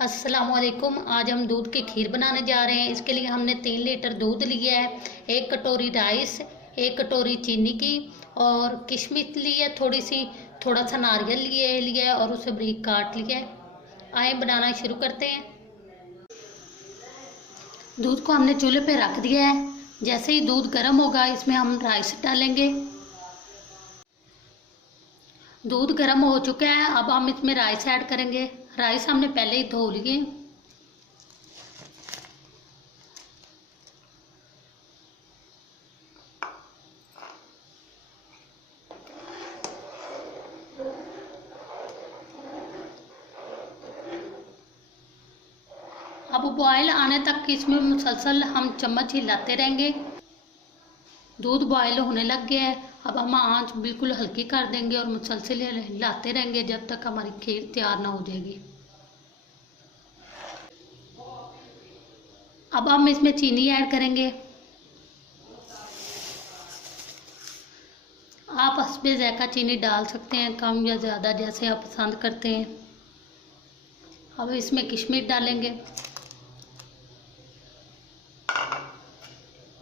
अस्सलामुअलैकुम। आज हम दूध की खीर बनाने जा रहे हैं। इसके लिए हमने 3 लीटर दूध लिया है, 1 कटोरी राइस, 1 कटोरी चीनी की और किशमिश ली है थोड़ी सी, थोड़ा सा नारियल लिया है और उसे बारीक काट लिया है। आए बनाना शुरू करते हैं। दूध को हमने चूल्हे पे रख दिया है। जैसे ही दूध गर्म होगा इसमें हम राइस डालेंगे। दूध गर्म हो चुका है, अब हम इसमें राइस ऐड करेंगे। राइस हमने पहले ही धो लिए। अब बॉयल आने तक इसमें मुसलसल हम चम्मच हिलाते रहेंगे। दूध बॉयल होने लग गया है। अब हम आंच बिल्कुल हल्की कर देंगे और मुसलसल हिलाते रहेंगे जब तक हमारी खीर तैयार ना हो जाएगी। अब हम इसमें चीनी ऐड करेंगे। आप हस्बे ज़ायक़ा चीनी डाल सकते हैं, कम या ज़्यादा जैसे आप पसंद करते हैं। अब इसमें किशमिश डालेंगे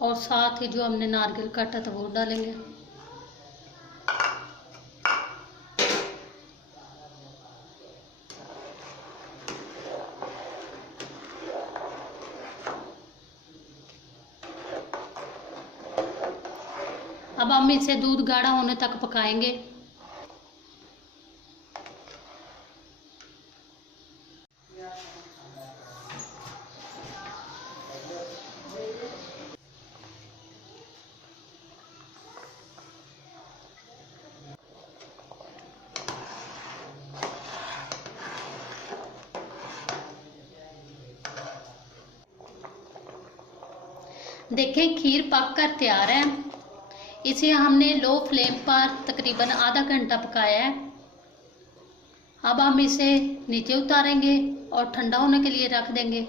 और साथ ही जो हमने नारियल काटा था वो डालेंगे। अब हम इसे दूध गाढ़ा होने तक पकाएंगे। देखें खीर पक कर तैयार है। इसे हमने लो फ्लेम पर तकरीबन आधा घंटा पकाया है। अब हम इसे नीचे उतारेंगे और ठंडा होने के लिए रख देंगे।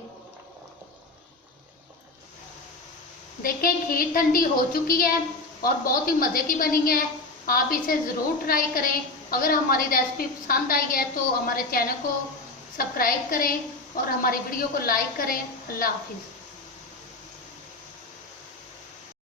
देखें खीर ठंडी हो चुकी है और बहुत ही मज़े की बनी है। आप इसे ज़रूर ट्राई करें। अगर हमारी रेसिपी पसंद आई है तो हमारे चैनल को सब्सक्राइब करें और हमारी वीडियो को लाइक करें। अल्लाह हाफिज़।